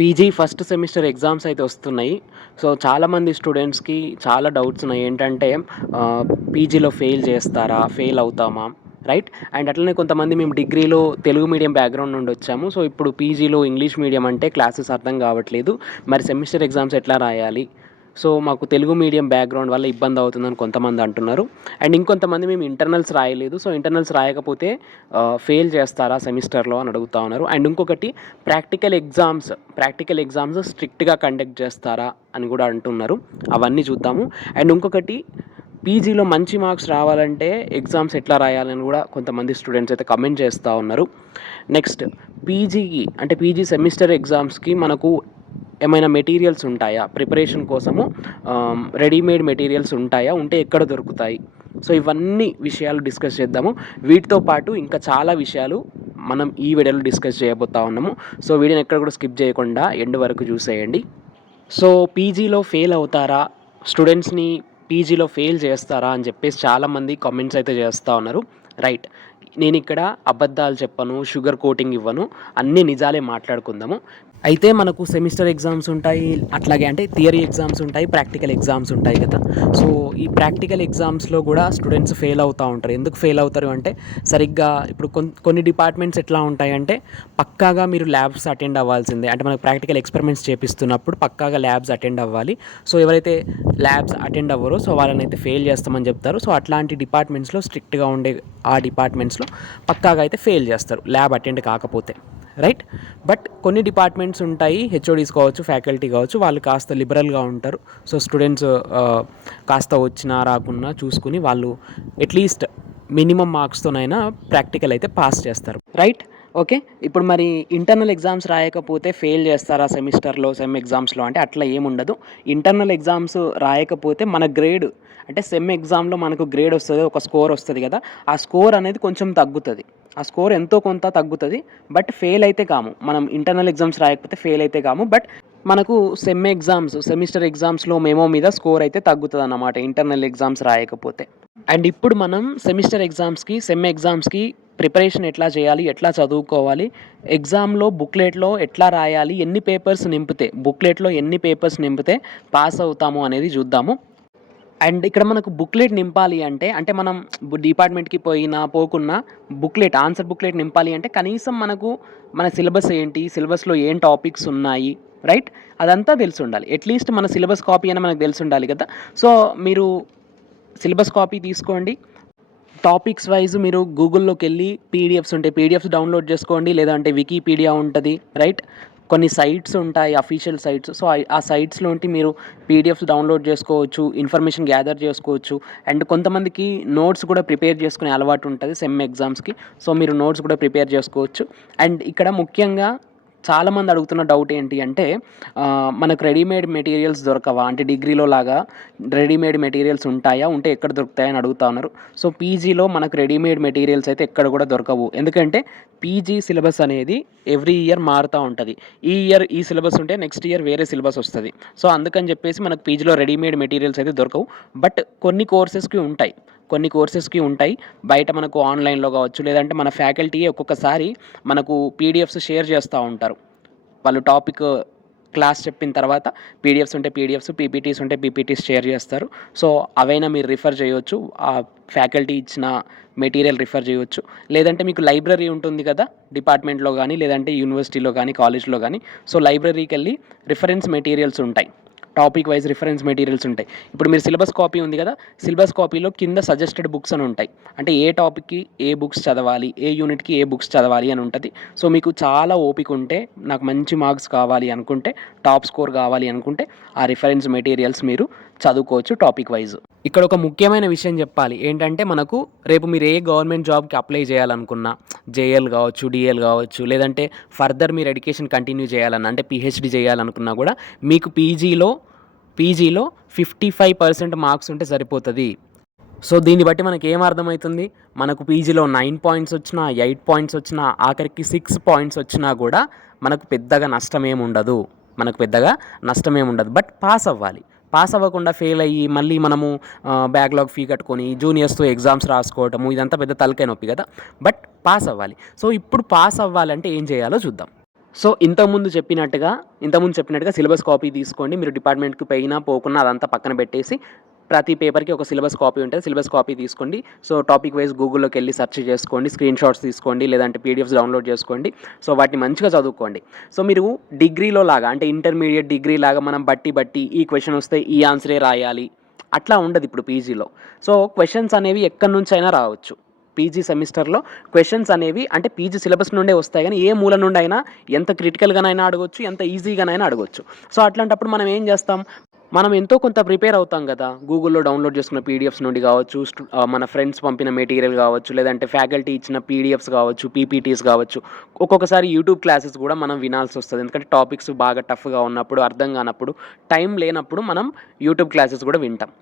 PG first semester exams అయితే వస్తున్నాయి. So, చాలామంది స్టూడెంట్స్‌కి చాలా డౌట్స్ ఉన్నాయి. ఏంటంటే పీజీలో ఫెయిల్ చేస్తారా? ఫెయిల్ అవుతామా? రైట్. అండ్ అట్లనే కొంతమంది మేము డిగ్రీలో తెలుగు మీడియం బ్యాక్‌గ్రౌండ్ నుండి వచ్చాము. సో, ఇప్పుడు పీజీలో ఇంగ్లీష్ మీడియం అంటే క్లాసెస్ అర్థం కావట్లేదు. మరి సెమిస్టర్ ఎగ్జామ్స్ ఎట్లా రాయాలి? సో, మాకు తెలుగు మీడియం బ్యాక్‌గ్రౌండ్ వల్ల ఇబ్బంది అవుతుందని కొంతమంది అంటున్నారు. అండ్ ఇంకొంతమంది మేము ఇంటర్నల్స్ రాయలేదు. సో, ఇంటర్నల్స్ రాయకపోతే ఫెయిల్ చేస్తారా సెమిస్టర్‌లో అని అడుగుతా ఉన్నారు. అండ్ ఇంకొకటి ప్రాక్టికల్ ఎగ్జామ్స్ స్ట్రిక్ట్‌గా కండక్ట్ చేస్తారా అని కూడా అంటున్నారు. అవన్నీ చూద్దాము. అండ్ ఇంకొకటి పీజీలో మంచి మార్క్స్ రావాలంటే ఎగ్జామ్స్ ఎట్లా రాయాలని కూడా కొంతమంది స్టూడెంట్స్ అయితే కమెంట్ చేస్తూ ఉన్నారు. నెక్స్ట్ పీజీ సెమిస్టర్ ఎగ్జామ్స్‌కి మనకు ఏమైనా మెటీరియల్స్ ఉంటాయా? ప్రిపరేషన్ కోసము రెడీమేడ్ మెటీరియల్స్ ఉంటాయా? ఉంటే ఎక్కడ దొరుకుతాయి? సో, ఇవన్నీ విషయాలు డిస్కస్ చేద్దాము. వీటితో పాటు ఇంకా చాలా విషయాలు మనం ఈ వీడియోలో డిస్కస్ చేయబోతా ఉన్నాము. సో, వీడియోని ఎక్కడ కూడా స్కిప్ చేయకుండా ఎండ్ వరకు చూసేయండి. సో, పీజీలో ఫెయిల్ అవుతారా? స్టూడెంట్స్‌ని పీజీలో ఫెయిల్ చేస్తారా? అని చెప్పేసి చాలామంది కామెంట్స్ అయితే చేస్తూ ఉన్నారు. రైట్. నేనిక్కడ అబద్ధాలు చెప్పను, షుగర్ కోటింగ్ ఇవ్వను. అన్నీ నిజాలే మాట్లాడుకుందాము. అయితే మనకు సెమిస్టర్ ఎగ్జామ్స్ ఉంటాయి. అట్లాగే అంటే థియరీ ఎగ్జామ్స్ ఉంటాయి, ప్రాక్టికల్ ఎగ్జామ్స్ ఉంటాయి కదా. సో, ఈ ప్రాక్టికల్ ఎగ్జామ్స్‌లో కూడా స్టూడెంట్స్ ఫెయిల్ అవుతూ ఉంటారు. ఎందుకు ఫెయిల్ అవుతారు అంటే సరిగ్గా ఇప్పుడు కొన్ని డిపార్ట్మెంట్స్ ఎట్లా ఉంటాయంటే పక్కాగా మీరు ల్యాబ్స్ అటెండ్ అవ్వాల్సిందే. అంటే మనకు ప్రాక్టికల్ ఎక్స్పెరిమెంట్స్ చేపిస్తున్నప్పుడు పక్కాగా ల్యాబ్స్ అటెండ్ అవ్వాలి. సో, ఎవరైతే ల్యాబ్స్ అటెండ్ అవ్వరో సో వాళ్ళనైతే ఫెయిల్ చేస్తామని చెప్తారు. సో, అట్లాంటి డిపార్ట్మెంట్స్‌లో స్ట్రిక్ట్‌గా ఉండే ఆ డిపార్ట్మెంట్స్‌లో పక్కాగా అయితే ఫెయిల్ చేస్తారు ల్యాబ్ అటెండ్ కాకపోతే. రైట్. బట్ కొన్ని డిపార్ట్మెంట్స్ ఉంటాయి, హెచ్ఓడీస్ కావచ్చు, ఫ్యాకల్టీ కావచ్చు, వాళ్ళు కాస్త లిబరల్గా ఉంటారు. సో, స్టూడెంట్స్ కాస్త వచ్చినా రాకున్నా చూసుకుని వాళ్ళు అట్లీస్ట్ మినిమం మార్క్స్తోనైనా ప్రాక్టికల్ అయితే పాస్ చేస్తారు. రైట్. ఓకే. ఇప్పుడు మరి ఇంటర్నల్ ఎగ్జామ్స్ రాయకపోతే ఫెయిల్ చేస్తారా సెమ్ ఎగ్జామ్స్‌లో అంటే అట్లా ఏముండదు. ఇంటర్నల్ ఎగ్జామ్స్ రాయకపోతే మన గ్రేడ్ అంటే సెమ్ ఎగ్జామ్‌లో మనకు గ్రేడ్ వస్తది, ఒక స్కోర్ వస్తది కదా. ఆ స్కోర్ అనేది కొంచెం తగ్గుతది. ఆ స్కోర్ ఎంతో కొంత తగ్గుతది. బట్ ఫెయిల్ అయితే కాము. మనం ఇంటర్నల్ ఎగ్జామ్స్ రాయకపోతే ఫెయిల్ అయితే కాము. బట్ మనకు సెమిస్టర్ ఎగ్జామ్స్‌లో మెమో మీద స్కోర్ అయితే తగ్గుతదన్నమాట ఇంటర్నల్ ఎగ్జామ్స్ రాయకపోతే. అండ్ ఇప్పుడు మనం సెమ్ ఎగ్జామ్స్‌కి ప్రిపరేషన్ ఎట్లా చేయాలి? ఎట్లా చదువుకోవాలి? ఎగ్జామ్‌లో బుక్లెట్‌లో ఎట్లా రాయాలి? బుక్లెట్‌లో ఎన్ని పేపర్స్ నింపితే పాస్ అవుతాము అనేది చూద్దాము. అండ్ ఇక్కడ మనకు బుక్లెట్ నింపాలి అంటే మనం డిపార్ట్మెంట్‌కి పోకున్నా ఆన్సర్ బుక్లెట్ నింపాలి అంటే కనీసం మనకు మన సిలబస్ ఏంటి? సిలబస్‌లో ఏం టాపిక్స్ ఉన్నాయి? రైట్. అదంతా తెలిసుండాలి. అట్‌లీస్ట్ మన సిలబస్ కాపీ అయినా మనకు తెలిసుండాలి కదా. సో, మీరు సిలబస్ కాపీ తీసుకోండి. టాపిక్స్ వైజ్ మీరు గూగుల్‌లోకెళ్ళి పీడిఎఫ్స్ డౌన్లోడ్ చేసుకోండి. లేదంటే వికీపీడియా ఉంటది. రైట్. కొన్ని సైట్స్ ఉంటాయి, అఫీషియల్ సైట్స్. సో, ఆ సైట్స్‌లోంటి మీరు పీడిఎఫ్స్ డౌన్లోడ్ చేసుకోవచ్చు, ఇన్ఫర్మేషన్ గ్యాదర్ చేసుకోవచ్చు. అండ్ కొంతమందికి నోట్స్ కూడా ప్రిపేర్ చేసుకునే అలవాటు ఉంటుంది సెమ్ ఎగ్జామ్స్‌కి. సో, మీరు నోట్స్ కూడా ప్రిపేర్ చేసుకోవచ్చు. అండ్ ఇక్కడ ముఖ్యంగా చాలామంది అడుగుతున్న డౌట్ ఏంటి అంటే మనకు రెడీమేడ్ మెటీరియల్స్ దొరకవా? అంటే డిగ్రీలో లాగా రెడీమేడ్ మెటీరియల్స్ ఉంటాయా? ఉంటే ఎక్కడ దొరుకుతాయని అడుగుతా ఉన్నారు. సో, పీజీలో మనకు రెడీమేడ్ మెటీరియల్స్ అయితే ఎక్కడ కూడా దొరకవు. ఎందుకంటే పీజీ సిలబస్ అనేది ఎవ్రీ ఇయర్ మారుతూ ఉంటుంది. ఈ ఇయర్ ఈ సిలబస్ ఉంటే నెక్స్ట్ ఇయర్ వేరే సిలబస్ వస్తుంది. సో, అందుకని చెప్పేసి మనకు పీజీలో రెడీమేడ్ మెటీరియల్స్ అయితే దొరకవు. బట్ కొన్ని కోర్సెస్కి ఉంటాయి. బయట మనకు ఆన్లైన్‌లో కావచ్చు, లేదంటే మన ఫ్యాకల్టీయే ఒక్కొక్కసారి మనకు పీడిఎఫ్స్ షేర్ చేస్తూ ఉంటారు. వాళ్ళు టాపిక్ క్లాస్ చెప్పిన తర్వాత పీడిఎఫ్స్ ఉంటే పీడిఎఫ్స్, పీపీటీస్ ఉంటే పీపీటీస్ షేర్ చేస్తారు. సో, అవైనా మీరు రిఫర్ చేయొచ్చు. ఆ ఫ్యాకల్టీ ఇచ్చిన మెటీరియల్ రిఫర్ చేయొచ్చు. లేదంటే మీకు లైబ్రరీ ఉంటుంది కదా డిపార్ట్మెంట్‌లో కానీ, లేదంటే యూనివర్సిటీలో కానీ, కాలేజ్‌లో కానీ. సో, లైబ్రరీకెళ్ళి రిఫరెన్స్ మెటీరియల్స్ ఉంటాయి. టాపిక్ వైజ్ రిఫరెన్స్ మెటీరియల్స్ ఉంటాయి. ఇప్పుడు మీరు సిలబస్ కాపీ ఉంది కదా, సిలబస్ కాపీలో కింద సజెస్టెడ్ బుక్స్ అని ఉంటాయి. అంటే ఏ టాపిక్‌కి ఏ బుక్స్ చదవాలి, ఏ యూనిట్‌కి ఏ బుక్స్ చదవాలి అని ఉంటుంది. సో, మీకు చాలా ఓపిక ఉంటే, నాకు మంచి మార్క్స్ కావాలి అనుకుంటే, టాప్ స్కోర్ కావాలి అనుకుంటే ఆ రిఫరెన్స్ మెటీరియల్స్ మీరు చదువుకోవచ్చు టాపిక్ వైజ్. ఇక్కడ ఒక ముఖ్యమైన విషయం చెప్పాలి. ఏంటంటే మనకు రేపు మీరు ఏ గవర్నమెంట్ జాబ్‌కి అప్లై చేయాలనుకున్నా, జేఎల్ కావచ్చు, డీఎల్ కావచ్చు, లేదంటే ఫర్దర్ మీరు ఎడ్యుకేషన్ కంటిన్యూ చేయాలన్నా అంటే పీహెచ్‌డీ చేయాలనుకున్నా కూడా మీకు పీజీలో 55% మార్క్స్ ఉంటే సరిపోతుంది. సో, దీన్ని బట్టి మనకేం అర్థమవుతుంది? మనకు పీజీలో 9 పాయింట్స్ వచ్చినా, 8 పాయింట్స్ వచ్చినా, ఆఖరికి 6 పాయింట్స్ వచ్చినా కూడా మనకు పెద్దగా నష్టమేముండదు. బట్ పాస్ అవ్వాలి. పాస్ అవ్వకుండా ఫెయిల్ అయ్యి మళ్ళీ మనము బ్యాక్‌లాగ్ ఫీ కట్టుకొని జూనియర్స్‌తో ఎగ్జామ్స్ రాసుకోవటము ఇదంతా పెద్ద తలకాయ నొప్పి కదా. బట్ పాస్ అవ్వాలి. సో, ఇప్పుడు పాస్ అవ్వాలంటే ఏం చేయాలో చూద్దాం. సో ఇంతకుముందు చెప్పినట్టుగా సిలబస్ కాపీ తీసుకోండి. మీరు డిపార్ట్మెంట్‌కి పోయినా, పోకున్నా అదంతా పక్కన పెట్టేసి, ప్రతి పేపర్‌కి ఒక సిలబస్ కాపీ ఉంటది. సిలబస్ కాపీ తీసుకోండి. సో, టాపిక్ వైస్ గూగుల్‌లోకెళ్ళి సెర్చ్ చేసుకోండి. స్క్రీన్ షాట్స్ తీసుకోండి. లేదంటే పీడిఎఫ్స్ డౌన్‌లోడ్ చేసుకోండి. సో, వాటిని మంచిగా చదువుకోండి. సో, మీరు డిగ్రీలో లాగా అంటే ఇంటర్మీడియేట్, డిగ్రీ లాగా మనం బట్టి ఈ క్వెషన్ వస్తే ఈ ఆన్సరే రాయాలి. అట్లా ఉండదు ఇప్పుడు పీజీలో. సో, క్వెషన్స్ అనేవి ఎక్కడి నుంచైనా రావచ్చు. పీజీ సెమిస్టర్‌లో క్వెషన్స్ అనేవి అంటే పీజీ సిలబస్ నుండే వస్తాయి గానీ, ఏ మూల నుండైనా ఎంత క్రిటికల్‌గానైనా అడగొచ్చు, ఎంత ఈజీగానైనా అడగొచ్చు. సో, అట్లాంటప్పుడు మనం ఏం చేస్తాం, మనం ఎంతో కొంత ప్రిపేర్ అవుతాం గదా! గూగుల్‌లో డౌన్‌లోడ్ చేసుకున్న పీడిఎఫ్స్ నుండి కావచ్చు, మన ఫ్రెండ్స్ పంపిన మెటీరియల్ కావచ్చు, లేదంటే ఫ్యాకల్టీ ఇచ్చిన పీడిఎఫ్స్ కావచ్చు, పీపీటీస్ కావచ్చు. ఒక్కొక్కసారి యూట్యూబ్ క్లాసెస్ కూడా మనం వినాల్సొస్తది. ఎందుకంటే టాపిక్స్ బాగా టఫ్‌గా ఉన్నప్పుడు, అర్థం కానప్పుడు, టైం లేనప్పుడు మనం యూట్యూబ్ క్లాసెస్ కూడా వింటాం.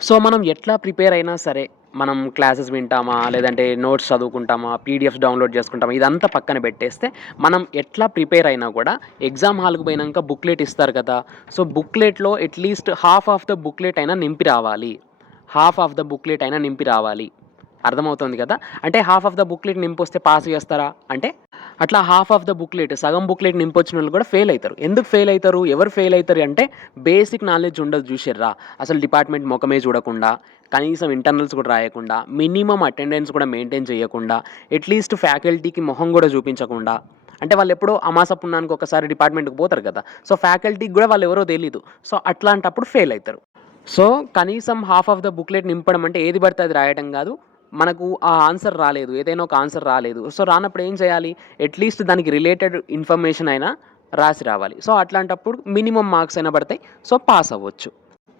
సో, మనం ఎట్లా ప్రిపేర్ అయినా సరే, మనం క్లాసెస్ వింటామా, లేదంటే నోట్స్ చదువుకుంటామా, పీడిఎఫ్స్ డౌన్‌లోడ్ చేసుకుంటామా, ఇదంతా పక్కన పెట్టేస్తే, మనం ఎట్లా ప్రిపేర్ అయినా కూడా ఎగ్జామ్ హాల్‌కి పోయినంక బుక్లెట్ ఇస్తారు కదా! సో, బుక్లెట్‌లో at least half of the booklet అయినా నింపి రావాలి. హాఫ్ ఆఫ్ ద బుక్లెట్ అయినా నింపి రావాలి. అర్థమవుతుంది కదా! అంటే హాఫ్ ఆఫ్ ద బుక్లెట్ నింపొస్తే పాస్ చేస్తారా? అంటే అట్లా హాఫ్ ఆఫ్ ద బుక్లెట్, సగం బుక్లెట్ నింపొచ్చినోళ్ళు కూడా ఫెయిల్ అయితారు. ఎందుకు ఫెయిల్ అయితారు? ఎవరు ఫెయిల్ అయితారు అంటే బేసిక్ నాలెడ్జ్ ఉండదు చూసిర్రా. అసలు డిపార్ట్మెంట్ మొఖమే చూడకుండా, కనీసం ఇంటర్నల్స్ కూడా రాయకుండా, మినిమమ్ అటెండెన్స్ కూడా మెయింటైన్ చేయకుండా, అట్‌లీస్ట్ ఫ్యాకల్టీకి మొహం కూడా చూపించకుండా, అంటే వాళ్ళెప్పుడో అమాస పున్నానికి ఒకసారి డిపార్ట్మెంట్‌కి పోతారు కదా! సో, ఫ్యాకల్టీకి కూడా వాళ్ళెవరో తెలీదు. సో, అట్లాంటప్పుడు ఫెయిల్ అయితారు. సో, కనీసం హాఫ్ ఆఫ్ ద బుక్లెట్ నింపడం అంటే ఏది పడితే అది రాయటం గాదు. మనకు ఆ ఆన్సర్ రాలేదు. ఏదైనా ఒక ఆన్సర్ రాలేదు. సో, రానప్పుడు ఏం చేయాలి? అట్‌లీస్ట్ దానికి రిలేటెడ్ ఇన్ఫర్మేషన్ అయినా రాసి రావాలి. సో, అట్లాంటప్పుడు మినిమమ్ మార్క్స్ అయినా పడతాయి. సో, పాస్ అవ్వచ్చు.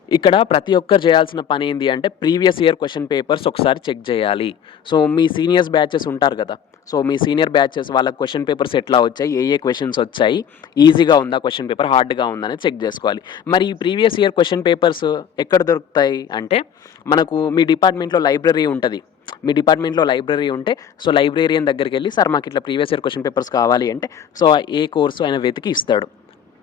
ఇక్కడ ప్రతి ఒక్కరు చేయాల్సిన పనేంది అంటే ప్రీవియస్ ఇయర్ క్వెషన్ పేపర్స్ ఒకసారి చెక్ చేయాలి. సో, మీ సీనియర్స్ బ్యాచెస్ ఉంటారు కదా! సో, మీ సీనియర్ బ్యాచెస్ వాళ్ళ క్వెషన్ పేపర్స్ ఎట్లా వచ్చాయి? ఏ క్వెషన్స్ వచ్చాయి? ఈజీగా ఉందా క్వెషన్ పేపర్? హార్డ్‌గా ఉందా? అనేది చెక్ చేసుకోవాలి. మరి ఈ ప్రీవియస్ ఇయర్ క్వెషన్ పేపర్స్ ఎక్కడ దొరుకుతాయి అంటే, మనకు మీ డిపార్ట్మెంట్‌లో లైబ్రరీ ఉంటది. మీ డిపార్ట్మెంట్‌లో లైబ్రరీ ఉంటే, సో, లైబ్రేరియన్ దగ్గరికెళ్ళి సార్ మాకిట్లా ప్రీవియస్ ఇయర్ క్వెషన్ పేపర్స్ కావాలి అంటే, సో, ఏ కోర్సు ఆయన వెతికి ఇస్తాడు.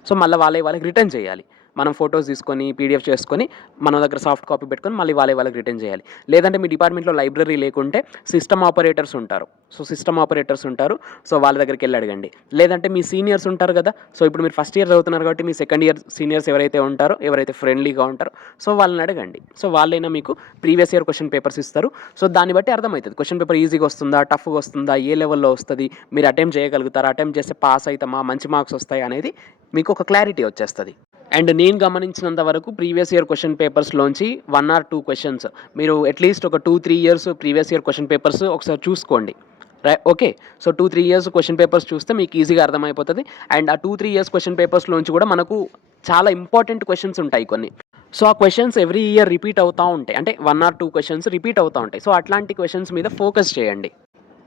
సో, మళ్ళా వాళ్ళకి రిటర్న్ చేయాలి. మనం ఫోటోస్ తీసుకొని, పీడీఎఫ్ చేసుకొని, మన దగ్గర సాఫ్ట్ కాపీ పెట్టుకొని మళ్ళీ వాళ్ళకి రిటర్న్ చేయాలి. లేదంటే మీ డిపార్ట్మెంట్‌లో లైబ్రరీ లేకుంటే సిస్టమ్ ఆపరేటర్స్ ఉంటారు. సో, సిస్టమ్ ఆపరేటర్స్ ఉంటారు. సో, వాళ్ళ దగ్గరికెళ్ళి అడగండి. లేదంటే మీ సీనియర్స్ ఉంటారు కదా! సో, ఇప్పుడు మీరు ఫస్ట్ ఇయర్ చదువుతున్నారు కాబట్టి మీ సెకండ్ ఇయర్ సీనియర్స్ ఎవరైతే ఉంటారో, ఎవరైతే ఫ్రెండ్లీగా ఉంటారో, సో, వాళ్ళని అడగండి. సో, వాళ్ళైనా మీకు ప్రీవియస్ ఇయర్ క్వెషన్ పేపర్స్ ఇస్తారు. సో, దాన్ని బట్టి అర్థమవుతది. క్వెషన్ పేపర్ ఈజీగా వస్తుందా? టఫ్‌గా వస్తుందా? ఏ లెవెల్‌లో వస్తది? మీరు అటెంప్ట్ చేయగలుగుతారా? అటెంప్ట్ చేస్తే పాస్ అయితామా? మంచి మార్క్స్ వస్తాయి అనేది మీకు ఒక క్లారిటీ వచ్చేస్తది. అండ్ నేను గమనించినంత వరకు ప్రీవియస్ ఇయర్ క్వెషన్ పేపర్స్‌లోంచి 1 ఆర్ 2 క్వెషన్స్ మీరు అట్‌లీస్ట్ ఒక 2, 3 years previous year question papers ఒకసారి చూసుకోండి. Okay. So, 2, 3 years question papers చూస్తే మీకు ఈజీగా అర్థమైపోతది. అండ్ ఆ 2, 3 ఇయర్స్ క్వెషన్ పేపర్స్‌లోంచి కూడా మనకు చాలా ఇంపార్టెంట్ క్వెషన్స్ ఉంటాయి కొన్ని. సో, ఆ క్వెషన్స్ ఎవ్రీ ఇయర్ రిపీట్ అవుతా ఉంటాయి. అంటే 1 ఆర్ 2 క్వెషన్స్ రిపీట్ అవుతా ఉంటాయి. సో, అట్లాంటి క్వెషన్స్ మీద ఫోకస్ చేయండి.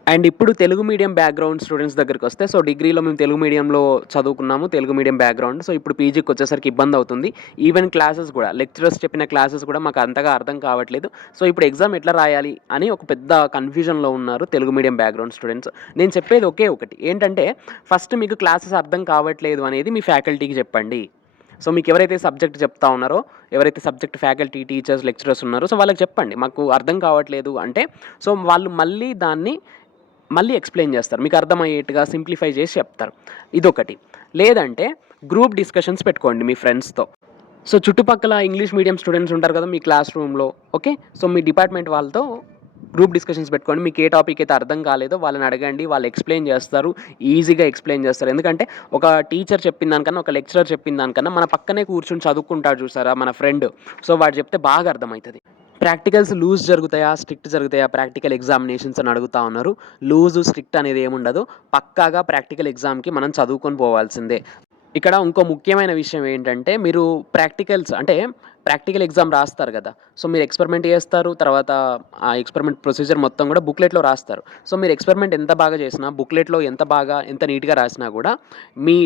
అండ్ ఇప్పుడు తెలుగు మీడియం బ్యాక్‌గ్రౌండ్ స్టూడెంట్స్ దగ్గరికొస్తే, సో, డిగ్రీలో మేము తెలుగు మీడియంలో చదువుకున్నాము. Telugu medium background. సో, ఇప్పుడు పీజీకొచ్చేసరికి ఇబ్బందవుతుంది. ఈవెన్ క్లాసెస్ గూడా, లెక్చరర్స్ చెప్పిన క్లాసెస్ కూడా మాకు అంతగా అర్థం కావట్లేదు. సో, ఇప్పుడు ఎగ్జామ్ ఎట్లా రాయాలి అని ఒక పెద్ద కన్‌ఫ్యూజన్‌లో ఉన్నారు తెలుగు మీడియం బ్యాక్‌గ్రౌండ్ స్టూడెంట్స్. నేను చెప్పేది ఒకే ఒకటి. ఏంటంటే, ఫస్ట్ మీకు క్లాసెస్ అర్థం కావట్లేదు అనేది మీ ఫ్యాకల్టీకి చెప్పండి. సో, మీకెవరైతే సబ్జెక్ట్ చెప్తా ఉన్నారో, ఎవరైతే సబ్జెక్ట్ ఫ్యాకల్టీ, టీచర్స్, లెక్చరర్స్ ఉన్నారో, సో, వాళ్ళకి చెప్పండి. మాకు అర్థం కావట్లేదు అంటే, సో, వాళ్ళు మళ్ళీ ఎక్స్‌ప్లెయిన్ చేస్తారు. మీకు అర్థమయ్యేట్టుగా సింప్లిఫై చేసి చెప్తారు. ఇదొకటి. లేదంటే గ్రూప్ డిస్కషన్స్ పెట్టుకోండి మీ ఫ్రెండ్స్‌తో. సో, చుట్టుపక్కల ఇంగ్లీష్ మీడియం స్టూడెంట్స్ ఉంటారు కదా! మీ క్లాస్ రూమ్‌లో. ఓకే. సో, మీ డిపార్ట్మెంట్ వాళ్ళతో గ్రూప్ డిస్కషన్స్ పెట్టుకోండి. మీకు ఏ టాపిక్ అయితే అర్థం కాలేదో వాళ్ళని అడగండి. వాళ్ళు ఎక్స్‌ప్లెయిన్ చేస్తారు. ఈజీగా ఎక్స్‌ప్లెయిన్ చేస్తారు. ఎందుకంటే ఒక టీచర్ చెప్పిన దానికన్నా, ఒక లెక్చరర్ చెప్పిన దానికన్నా మన పక్కనే కూర్చొని చదువుకుంటాడు చూసారా మన ఫ్రెండ్. సో, వాడు చెప్తే బాగా అర్థమైతది. ప్రాక్టికల్స్ లూజ్ జరుగుతాయా? స్ట్రిక్ట్ జరుగుతాయా? ప్రాక్టికల్ ఎగ్జామినేషన్స్ అని అడుగుతా ఉన్నారు. లూజు, స్ట్రిక్ట్ అనేది ఏముండదు. పక్కాగా ప్రాక్టికల్ ఎగ్జామ్‌కి మనం చదువుకొని పోవాల్సిందే. ఇక్కడ ఇంకో ముఖ్యమైన విషయం ఏంటంటే, మీరు ప్రాక్టికల్ ఎగ్జామ్ రాస్తారు గదా! సో, మీరు ఎక్స్‌పెరిమెంట్ చేస్తారు. తర్వాత ఆ ఎక్స్‌పెరిమెంట్ ప్రొసీజర్ మొత్తం గూడా బుక్‌లెట్‌లో రాస్తారు. సో, మీరు ఎక్స్‌పెరిమెంట్ ఎంత బాగా చేసినా, బుక్‌లెట్‌లో ఎంత నీట్‌గా రాసినా గూడా, మీ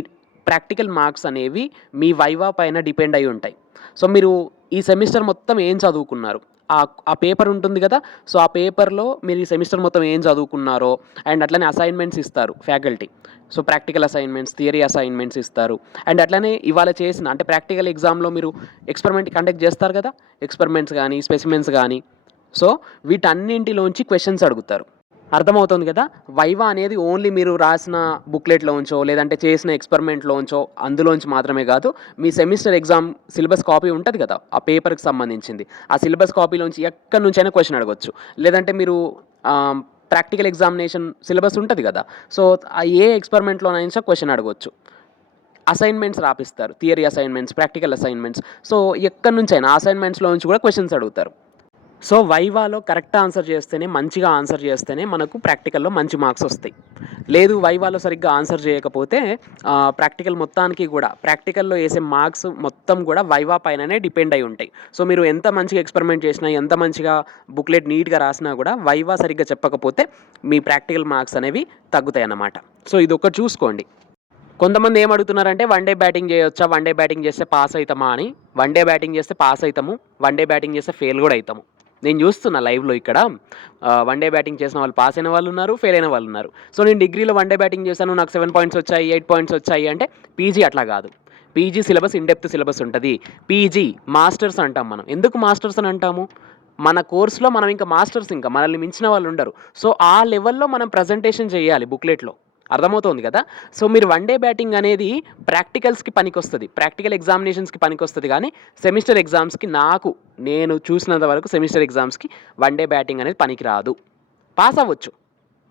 ప్రాక్టికల్ మార్క్స్ అనేవి మీ వైవా పైన డిపెండ్ అయ్యి ఉంటాయి. సో, మీరు ఈ సెమిస్టర్ మొత్తం ఏం చదువుకున్నారు? ఆ పేపర్ ఉంటుంది గదా! సో, ఆ పేపర్‌లో మీరు ఈ సెమిస్టర్ మొత్తం ఏం చదువుకున్నారో అండ్ అట్లనే అసైన్‌మెంట్స్ ఇస్తారు faculty. So, practical assignments, theory assignments ఇస్తారు. అండ్ అట్లనే ఇవాళ చేసిన అంటే ప్రాక్టికల్ ఎగ్జామ్‌లో మీరు ఎక్స్‌పెరిమెంట్ కండక్ట్ చేస్తారు గదా! ఎక్స్‌పెరిమెంట్స్ గానీ, స్పెసిమెన్స్ గానీ. సో, వీటన్నింటిలోంచి క్వెషన్స్ అడుగుతారు. అర్థమవుతుంది కదా! వైవా అనేది ఓన్లీ మీరు రాసిన బుక్‌లెట్‌లోంచో, లేదంటే చేసిన ఎక్స్‌పెరిమెంట్‌లోంచో అందులోంచి మాత్రమే కాదు, మీ సెమిస్టర్ ఎగ్జామ్ సిలబస్ కాపీ ఉంటది కదా! ఆ పేపర్‌కి సంబంధించింది. ఆ సిలబస్ కాపీలోంచి ఎక్కడి నుంచైనా క్వెషన్ అడగొచ్చు. లేదంటే మీరు ప్రాక్టికల్ ఎగ్జామినేషన్ సిలబస్ ఉంటది కదా! సో, ఏ ఎక్స్‌పెరిమెంట్‌లోనైనా క్వెషన్ అడగొచ్చు. అసైన్‌మెంట్స్ రాపిస్తారు. Theory assignments, practical assignments. So, ఎక్కడి నుంచైనా అసైన్‌మెంట్స్‌లో నుంచి కూడా క్వెషన్స్ అడుగుతారు. సో, వైవాలో కరెక్ట్ ఆన్సర్ చేస్తేనే, మంచిగా ఆన్సర్ చేస్తేనే మనకు ప్రాక్టికల్‌లో మంచి మార్క్స్ వస్తాయి. లేదు వైవాలో సరిగ్గా ఆన్సర్ చేయకపోతే ప్రాక్టికల్ మొత్తానికి కూడా ప్రాక్టికల్‌లో ఏసే మార్క్స్ మొత్తం కూడా వైవా పైననే డిపెండ్ అయి ఉంటాయి. సో, మీరు ఎంత మంచిగా ఎక్స్‌పెరిమెంట్ చేసినా, ఎంత మంచిగా బుక్‌లెట్ నీట్‌గా రాసినా కూడా వైవా సరిగ్గా చెప్పకపోతే మీ ప్రాక్టికల్ మార్క్స్ అనేవి తగ్గుతాయన్నమాట. సో, ఇదొక్కటి చూసుకోండి. కొంతమంది ఏం అడుగుతున్నారంటే వన్ డే బ్యాటింగ్ చేయొచ్చా? వన్ డే బ్యాటింగ్ చేస్తే పాస్ అయితామా అని. వన్ డే బ్యాటింగ్ చేస్తే పాస్ అయితాము. వన్ డే బ్యాటింగ్ చేస్తే ఫెయిల్ కూడా అయితాము. నేను చూస్తున్నా లైవ్‌లో ఇక్కడ. వన్ డే బ్యాటింగ్ చేసిన వాళ్ళు పాస్ అయిన వాళ్ళున్నారు, ఫెయిల్ అయిన వాళ్ళున్నారు. సో, నేను డిగ్రీలో వన్ డే బ్యాటింగ్ చేశాను. నాకు 7 పాయింట్స్ వచ్చాయి, 8 పాయింట్స్ వచ్చాయి అంటే పీజీ అట్లా కాదు. PG syllabus in depth syllabus ఉంటది. పీజీ మాస్టర్స్ అంటాం మనం. ఎందుకు మాస్టర్స్ అని అంటాము? మన కోర్స్‌లో మనం ఇంకా మాస్టర్స్ ఇంకా మనల్ని మించిన వాళ్ళు ఉండరు. సో, ఆ లెవెల్‌లో మనం ప్రెజెంటేషన్ చేయాలి బుక్‌లెట్‌లో. అర్థమవుతోంది కదా! సో, మీరు వన్ డే బ్యాటింగ్ అనేది ప్రాక్టికల్స్‌కి పనికొస్తది. ప్రాక్టికల్ ఎగ్జామినేషన్స్‌కి పనికొస్తది గానీ, సెమిస్టర్ ఎగ్జామ్స్‌కి నేను చూసినంత వరకు సెమిస్టర్ ఎగ్జామ్స్‌కి వన్ డే బ్యాటింగ్ అనేది పనికిరాదు. పాస్ అవ్వచ్చు.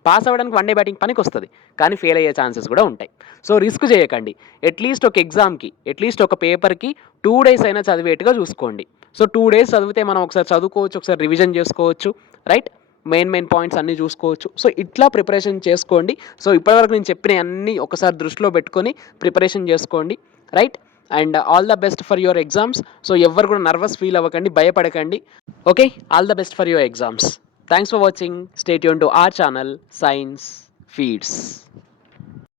పాస్ అవ్వడానికి వన్ డే బ్యాటింగ్ పనికొస్తది. కానీ ఫెయిల్ అయ్యే ఛాన్సెస్ కూడా ఉంటాయి. సో, రిస్క్ చేయకండి. అట్‌లీస్ట్ ఒక ఎగ్జామ్‌కి, అట్‌లీస్ట్ ఒక పేపర్‌కి 2 డేస్ అయినా చదివేట్టుగా చూసుకోండి. సో, 2 డేస్ చదివితే మనం ఒకసారి చదువుకోవచ్చు, ఒకసారి రివిజన్ చేసుకోవచ్చు. రైట్? మెయిన్ పాయింట్స్ అన్నీ చూసుకోవచ్చు. సో, ఇట్లా ప్రిపరేషన్ చేసుకోండి. సో, ఇప్పటివరకు నేను చెప్పినయన్నీ ఒకసారి దృష్టిలో పెట్టుకొని ప్రిపరేషన్ చేసుకోండి. Right? And all the best for your exams. So, ఎవ్వరు కూడా నర్వస్ ఫీల్ అవ్వకండి, భయపడకండి. Okay? All the best for your exams. Thanks for watching. Stay tuned to our channel, Science Feeds.